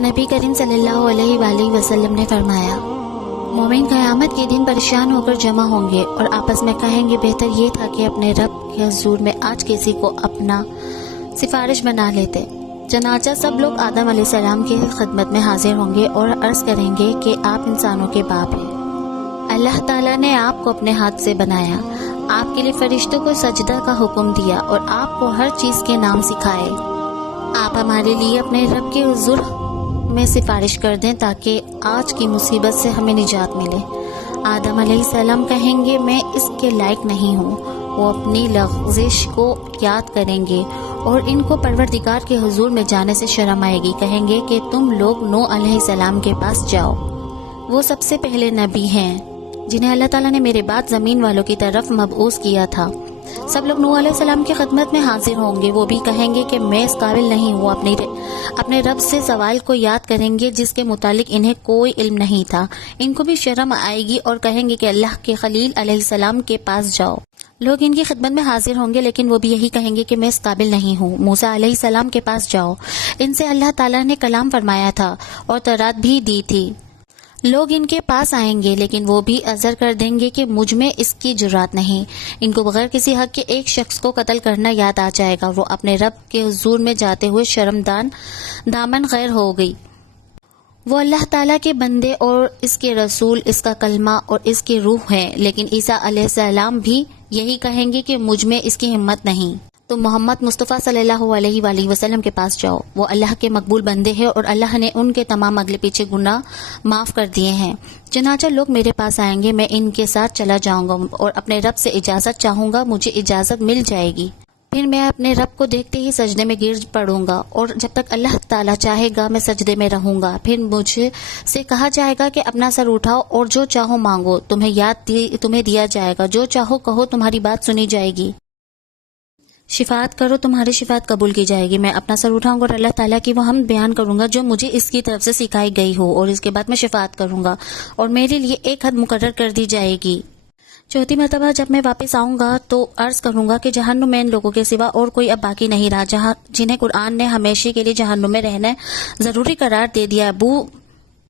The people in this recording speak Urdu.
نبی کریم صلی اللہ علیہ وآلہ وسلم نے فرمایا، مومن قیامت کے دن پریشان ہو کر جمع ہوں گے اور آپس میں کہیں گے بہتر یہ تھا کہ اپنے رب کے حضور میں آج کسی کو اپنا سفارش بنا لیتے۔ چنانچہ سب لوگ آدم علیہ السلام کی خدمت میں حاضر ہوں گے اور عرض کریں گے کہ آپ انسانوں کے باپ ہیں۔ اللہ تعالیٰ نے آپ کو اپنے ہاتھ سے بنایا، آپ کے لیے فرشتوں کو سجدہ کا حکم دیا اور آپ کو ہر چیز کے نام سکھائے۔ آپ ہمارے لیے اپنے رب کے حضور میں سفارش کر دیں تاکہ آج کی مصیبت سے ہمیں نجات ملے۔ آدم علیہ السلام کہیں گے میں اس کے لائق نہیں ہوں۔ وہ اپنی لغزش کو یاد کریں گے اور ان کو پروردگار کے حضور میں جانے سے شرم آئے گی۔ کہیں گے کہ تم لوگ نوح علیہ السلام کے پاس جاؤ، وہ سب سے پہلے نبی ہیں جنہیں اللہ تعالیٰ نے میرے بعد زمین والوں کی طرف مبعوث کیا تھا۔ سب لوگ نوح علیہ السلام کی خدمت میں حاضر ہوں گے، وہ بھی کہیں گے کہ میں اس قابل نہیں ہوں۔ اپنے رب سے سوال کو یاد کریں گے جس کے متعلق انہیں کوئی علم نہیں تھا۔ ان کو بھی شرم آئے گی اور کہیں گے کہ اللہ کے خلیل علیہ السلام کے پاس جاؤ۔ لوگ ان کی خدمت میں حاضر ہوں گے لیکن وہ بھی یہی کہیں گے کہ میں اس قابل نہیں ہوں۔ موسیٰ علیہ السلام کے پاس جاؤ، ان سے اللہ تعالیٰ نے کلام فرمایا تھا اور تورات بھی دی تھی۔ لوگ ان کے پاس آئیں گے لیکن وہ بھی عذر کر دیں گے کہ مجھ میں اس کی جرات نہیں۔ ان کو بغیر کسی حق کے ایک شخص کو قتل کرنا یاد آ جائے گا۔ وہ اپنے رب کے حضور میں جاتے ہوئے دامن غیر ہو گئی۔ وہ اللہ تعالیٰ کے بندے اور اس کے رسول، اس کا کلمہ اور اس کی روح ہیں، لیکن عیسیٰ علیہ السلام بھی یہی کہیں گے کہ مجھ میں اس کی ہمت نہیں۔ تو محمد مصطفیٰ صلی اللہ علیہ وآلہ وسلم کے پاس جاؤ، وہ اللہ کے مقبول بندے ہیں اور اللہ نے ان کے تمام اگلے پیچھے گناہ معاف کر دیے ہیں۔ چنانچہ لوگ میرے پاس آئیں گے، میں ان کے ساتھ چلا جاؤں گا اور اپنے رب سے اجازت چاہوں گا، مجھے اجازت مل جائے گی۔ پھر میں اپنے رب کو دیکھتے ہی سجدے میں گر پڑوں گا اور جب تک اللہ تعالیٰ چاہے گا میں سجدے میں رہوں گا۔ پھر مجھ سے کہا جائے گا کہ اپنا سر اٹھاؤ اور جو چاہو مانگو، تمہیں دیا جائے گا، جو چاہو کہو، تمہاری بات سنی جائے گی، شفاعت کرو، تمہاری شفاعت قبول کی جائے گی۔ میں اپنا سر اٹھاؤں گا اور اللہ تعالیٰ کی وہ حمد بیان کروں گا جو مجھے اس کی طرف سے سکھائی گئی ہو، اور اس کے بعد میں شفاعت کروں گا اور میرے لیے ایک حد مقرر کر دی جائے گی۔ چوتھی مرتبہ جب میں واپس آؤں گا تو عرض کروں گا کہ جہنم میں ان لوگوں کے سوا اور کوئی اب باقی نہیں رہا جنہیں قرآن نے ہمیشہ کے لیے جہنم میں رہنا ضروری قرار دے دیا۔ ابو